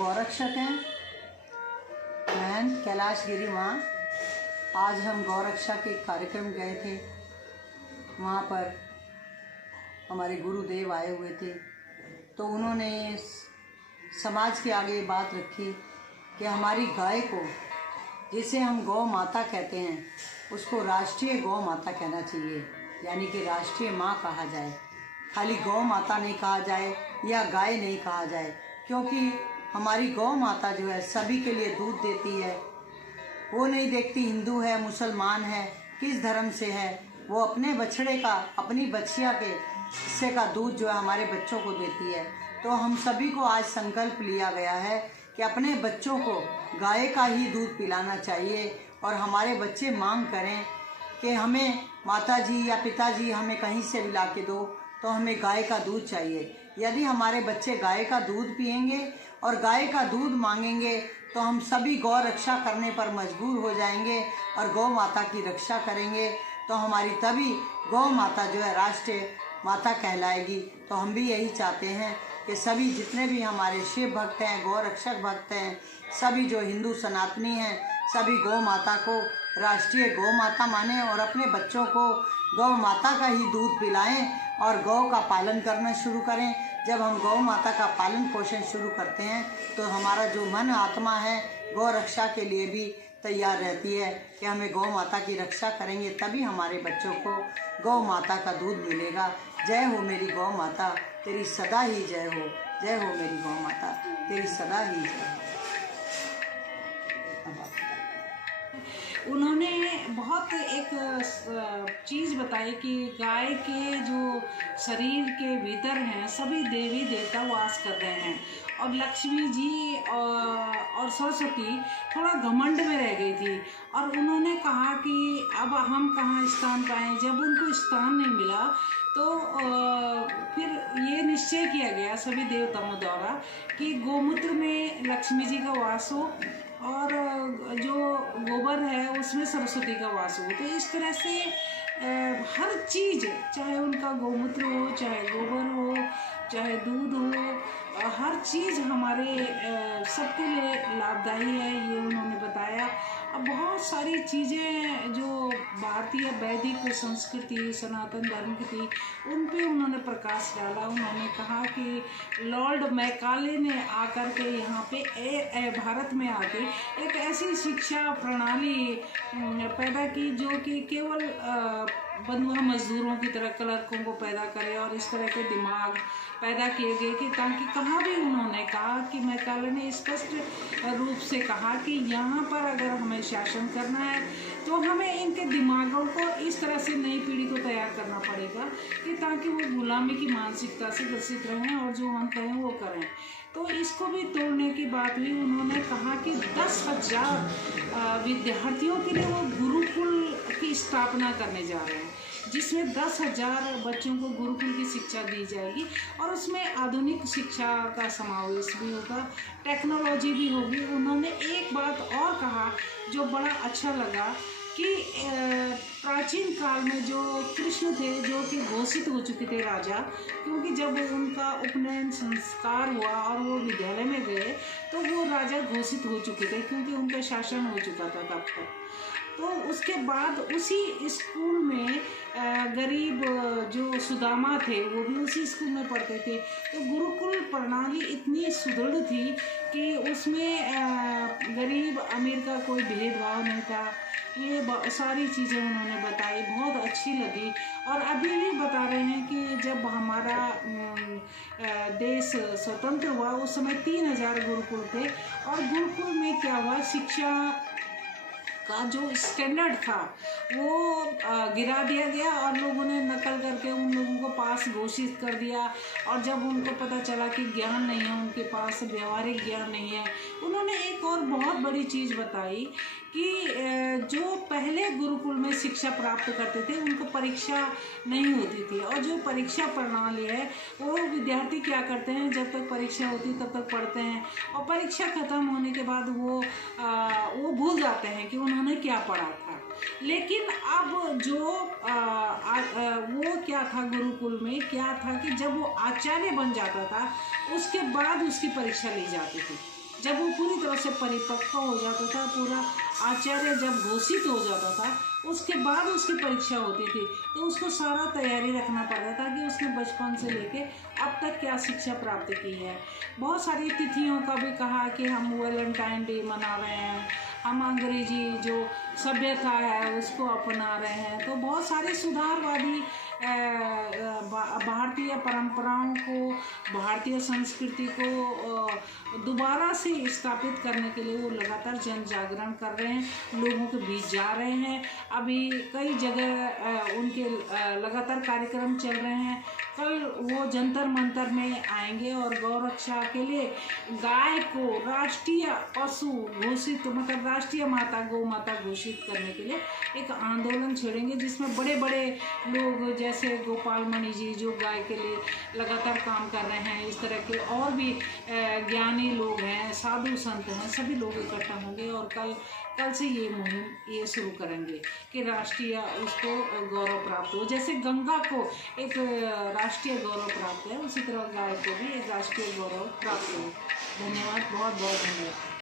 गौरक्षक हैं बहन कैलाश गिरी माँ। आज हम गौरक्षा के कार्यक्रम गए थे, वहाँ पर हमारे गुरुदेव आए हुए थे, तो उन्होंने समाज के आगे बात रखी कि हमारी गाय को, जिसे हम गौ माता कहते हैं, उसको राष्ट्रीय गौ माता कहना चाहिए, यानी कि राष्ट्रीय माँ कहा जाए। खाली गौ माता नहीं कहा जाए या गाय नहीं कहा जाए, क्योंकि हमारी गौ माता जो है सभी के लिए दूध देती है। वो नहीं देखती हिंदू है मुसलमान है किस धर्म से है, वो अपने बछड़े का, अपनी बछिया के हिस्से का दूध जो है हमारे बच्चों को देती है। तो हम सभी को आज संकल्प लिया गया है कि अपने बच्चों को गाय का ही दूध पिलाना चाहिए, और हमारे बच्चे मांग करें कि हमें माताजी या पिताजी हमें कहीं से भी ला के दो, तो हमें गाय का दूध चाहिए। यदि हमारे बच्चे गाय का दूध पिएंगे और गाय का दूध मांगेंगे तो हम सभी गौ रक्षा करने पर मजबूर हो जाएंगे और गौ माता की रक्षा करेंगे, तो हमारी तभी गौ माता जो है राष्ट्रीय माता कहलाएगी। तो हम भी यही चाहते हैं कि सभी जितने भी हमारे शिव भक्त हैं, गौ रक्षक भक्त हैं, सभी जो हिंदू सनातनी हैं, सभी गौ माता को राष्ट्रीय गौ माता माने और अपने बच्चों को गौ माता का ही दूध पिलाएं और गौ का पालन करना शुरू करें। जब हम गौ माता का पालन पोषण शुरू करते हैं तो हमारा जो मन आत्मा है गौ रक्षा के लिए भी तैयार रहती है कि हमें गौ माता की रक्षा करेंगे, तभी हमारे बच्चों को गौ माता का दूध मिलेगा। जय हो मेरी गौ माता, तेरी सदा ही जय हो। जय हो मेरी गौ माता, तेरी सदा ही जय हो। उन्होंने बहुत एक चीज़ बताई कि गाय के जो शरीर के भीतर हैं सभी देवी देवता वास कर रहे हैं, और लक्ष्मी जी और सरस्वती थोड़ा घमंड में रह गई थी, और उन्होंने कहा कि अब हम कहाँ स्थान पाएँ। जब उनको स्थान नहीं मिला तो फिर ये निश्चय किया गया सभी देवताओं द्वारा कि गोमूत्र में लक्ष्मी जी का वास हो और जो गोबर है उसमें सरस्वती का वास हो। तो इस तरह से हर चीज़, चाहे उनका गोमूत्र हो, चाहे गोबर हो, चाहे दूध हो, हर चीज़ हमारे सबके लिए लाभदायी है, ये उन्होंने बताया। अब बहुत सारी चीज़ें जो भारतीय वैदिक संस्कृति सनातन धर्म की थी उन पे उन्होंने प्रकाश डाला। उन्होंने कहा कि लॉर्ड मैकाले ने आकर के यहाँ पे भारत में आके एक ऐसी शिक्षा प्रणाली पैदा की जो कि केवल बंधुआ मजदूरों की तरह क्लर्कों को पैदा करे, और इस तरह के दिमाग पैदा किए गए कि ताकि कहाँ भी उन्होंने कहा कि मैकाले ने स्पष्ट रूप से कहा कि यहाँ पर अगर हमें शासन करना है तो हमें इनके दिमागों को इस तरह से नई पीढ़ी को तैयार करना पड़ेगा कि ताकि वो गुलामी की मानसिकता से ग्रसित रहें और जो हम कहें वो करें। तो इसको भी तोड़ने की बात हुई। उन्होंने कहा कि 10,000 विद्यार्थियों के लिए वो गुरुकुल की स्थापना करने जा रहे हैं, जिसमें 10,000 बच्चों को गुरुकुल की शिक्षा दी जाएगी, और उसमें आधुनिक शिक्षा का समावेश भी होगा, टेक्नोलॉजी भी होगी। उन्होंने एक बात और कहा जो बड़ा अच्छा लगा कि प्राचीन काल में जो कृष्ण थे जो कि घोषित हो चुके थे राजा, क्योंकि जब उनका उपनयन संस्कार हुआ और वो विद्यालय में गए तो वो राजा घोषित हो चुके थे क्योंकि उनका शासन हो चुका था तब तक। तो उसके बाद उसी स्कूल में गरीब जो सुदामा थे वो भी उसी स्कूल में पढ़ते थे। तो गुरुकुल प्रणाली इतनी सुदृढ़ थी कि उसमें गरीब अमीर का कोई भेदभाव नहीं था। ये सारी चीज़ें उन्होंने बताई, बहुत अच्छी लगी। और अभी भी बता रहे हैं कि जब हमारा देश स्वतंत्र हुआ उस समय 3,000 गुरुकुल थे, और गुरुकुल में क्या हुआ, शिक्षा का जो स्टैंडर्ड था वो गिरा दिया गया और लोगों ने नकल करके उन लोगों को पास घोषित कर दिया। और जब उनको पता चला कि ज्ञान नहीं है, उनके पास व्यवहारिक ज्ञान नहीं है, उन्होंने एक और बहुत बड़ी चीज़ बताई कि जो पहले गुरुकुल में शिक्षा प्राप्त करते थे उनको परीक्षा नहीं होती थी, और जो परीक्षा प्रणाली है वो विद्यार्थी क्या करते हैं, जब तक परीक्षा होती तब तक पढ़ते हैं, और परीक्षा ख़त्म होने के बाद वो भूल जाते हैं कि उन्होंने क्या पढ़ा था। लेकिन अब जो वो क्या था, गुरुकुल में क्या था कि जब वो आचार्य बन जाता था उसके बाद उसकी परीक्षा ली जाती थी। जब वो पूरी तरह से परिपक्व हो जाता था, पूरा आचार्य जब घोषित हो जाता था, उसके बाद उसकी परीक्षा होती थी। तो उसको सारा तैयारी रखना पड़ता था कि उसने बचपन से लेके अब तक क्या शिक्षा प्राप्त की है। बहुत सारी तिथियों का भी कहा कि हम वैलेंटाइन डे मना रहे हैं, हम अंग्रेजी जो सभ्यता है उसको अपना रहे हैं। तो बहुत सारे सुधारवादी भारतीय परंपराओं को, भारतीय संस्कृति को दोबारा से स्थापित करने के लिए वो लगातार जन जागरण कर रहे हैं, लोगों के बीच जा रहे हैं। अभी कई जगह उनके लगातार कार्यक्रम चल रहे हैं। कल वो जंतर मंतर में आएंगे और गौरक्षा के लिए गाय को राष्ट्रीय पशु घोषित, मतलब राष्ट्रीय माता, गौ माता घोषित करने के लिए एक आंदोलन छेड़ेंगे, जिसमें बड़े बड़े लोग जैसे गोपाल मणि जी जो गाय के लिए लगातार काम कर रहे हैं, इस तरह के और भी ज्ञानी लोग हैं, साधु संत हैं, सभी लोग इकट्ठा होंगे और कल से ये मुहिम ये शुरू करेंगे कि राष्ट्रीय उसको गौरव प्राप्त हो। जैसे गंगा को एक राष्ट्रीय गौरव प्राप्त है, उसी तरह गाय को भी एक राष्ट्रीय गौरव प्राप्त हो। धन्यवाद, बहुत बहुत धन्यवाद।